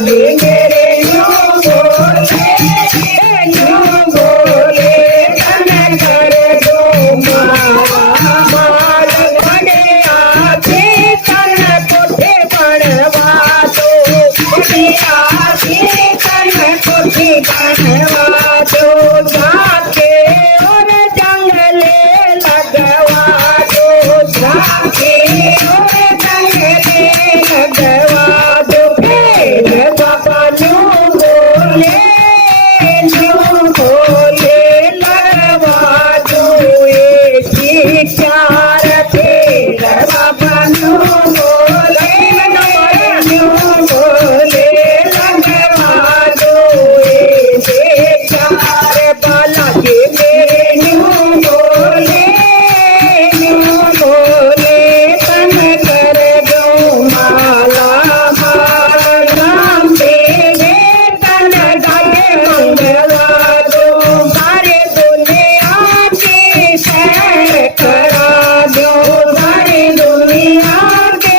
लागे मेरे यूं बोले तन कर दो माला माल बने आके तन कोठे बनवा दो आके तन कोठे बनवा दो जाके और जंगले लगवा दो जाके और जंगले लगवा दो फिर बाबा यूं बोले लगवा दो एक चार फिर बाबा यूं बोले लगवा दो एक चार बाला के मेरे यूं बोले तन कर दो माला माल राम तेरे तन डाले मंगवा दो सारे दुनिया की सैर करा दो सारे दुनिया के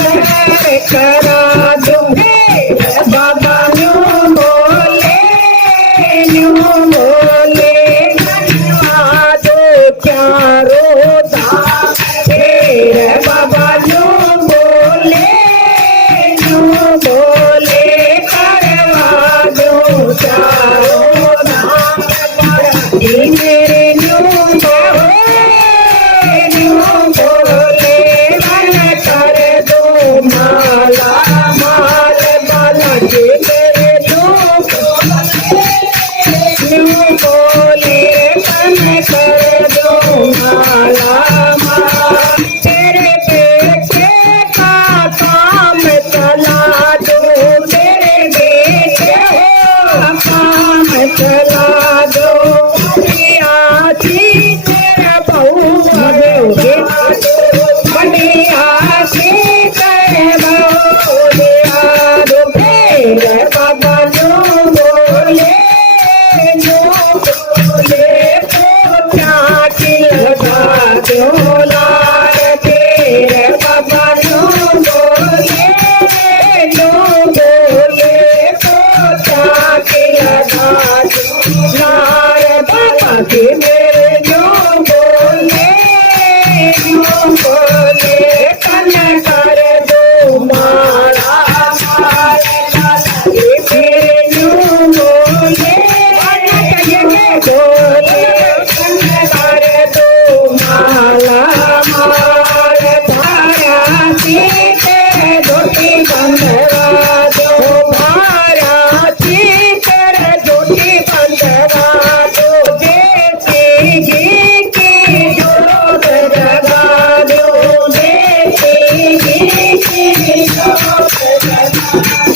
सैर करा दो बाबा यूं बोले बनवा दो चारों धाम फिर बाबा यूं बोले करवा दो चारों धाम मेरे यूं बोले मन कर दो माला माल बाला के मेरे यूं बोले मन कर दो माला माल तेरे बेटे का काम चला दो तेरे बेटे हो काम चला दो आजी तेरा बहू बढ़िया सी तेरा बहू दो फिर बाबा यूं बोले चाची लगा दो लाल फिर बाबा यूं बोले चाची लगा दो लाल बाबा के मेरे यूं बोले तन कर दो माला माल मेरे यूं बोले तन कर दो माला माल धारा सीते धोती बंधवा दो धारा सीते धोती बंधवा दो देसी घी की जोत जगा दो देसी घी की जोत जगा